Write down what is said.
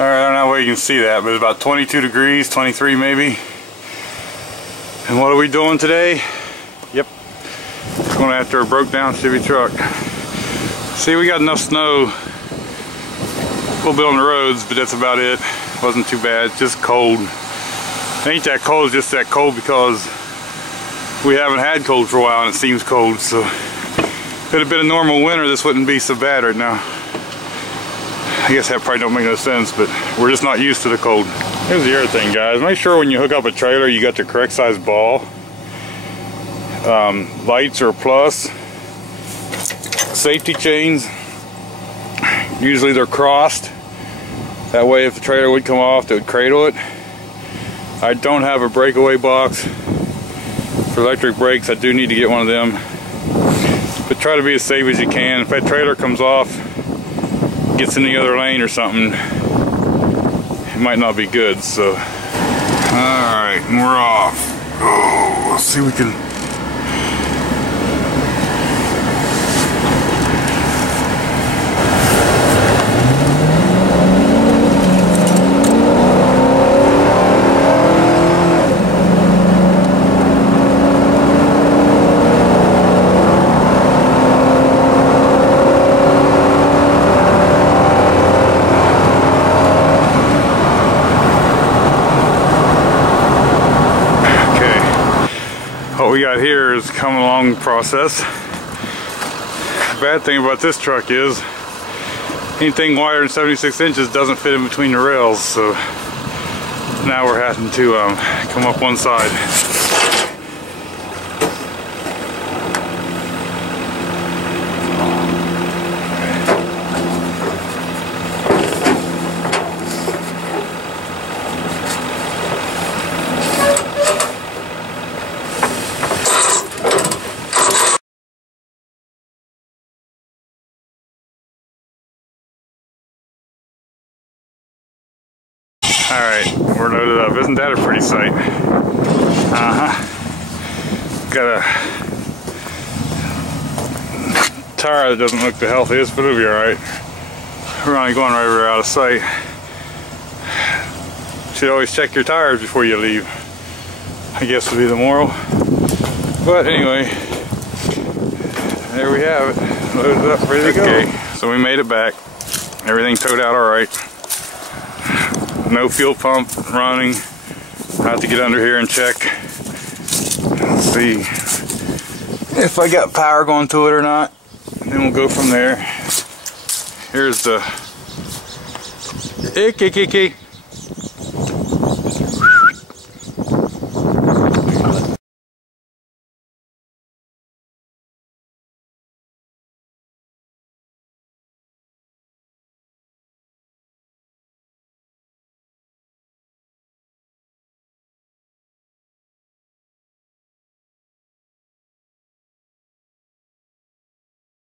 Alright, I don't know where you can see that, but it's about 22 degrees, 23 maybe. And what are we doing today? Yep, going after a broke down Chevy truck. See, we got enough snow, a little bit on the roads, but that's about it. Wasn't too bad, just cold. It ain't that cold, it's just that cold because we haven't had cold for a while and it seems cold. So if it had been a normal winter, this wouldn't be so bad right now. I guess that probably don't make no sense, but we're just not used to the cold. Here's the other thing, guys. Make sure when you hook up a trailer, you got the correct size ball. Lights are a plus. Safety chains, usually they're crossed. That way if the trailer would come off, they would cradle it. I don't have a breakaway box for electric brakes. I do need to get one of them. But try to be as safe as you can. If that trailer comes off, gets in the other lane or something, it might not be good. So alright, and we're off. Oh, let's see if we can. What we got here is coming along the process. The bad thing about this truck is anything wider than 76 inches doesn't fit in between the rails, so now we're having to come up one side. Alright, we're loaded up. Isn't that a pretty sight? Got a tire that doesn't look the healthiest, but it'll be alright. We're only going right over out of sight. Should always check your tires before you leave, I guess would be the moral. But anyway, there we have it. Loaded up, ready to go. Okay, so we made it back. Everything towed out alright. No fuel pump running. I have to get under here and check. Let's see if I got power going to it or not. Then we'll go from there. Here's the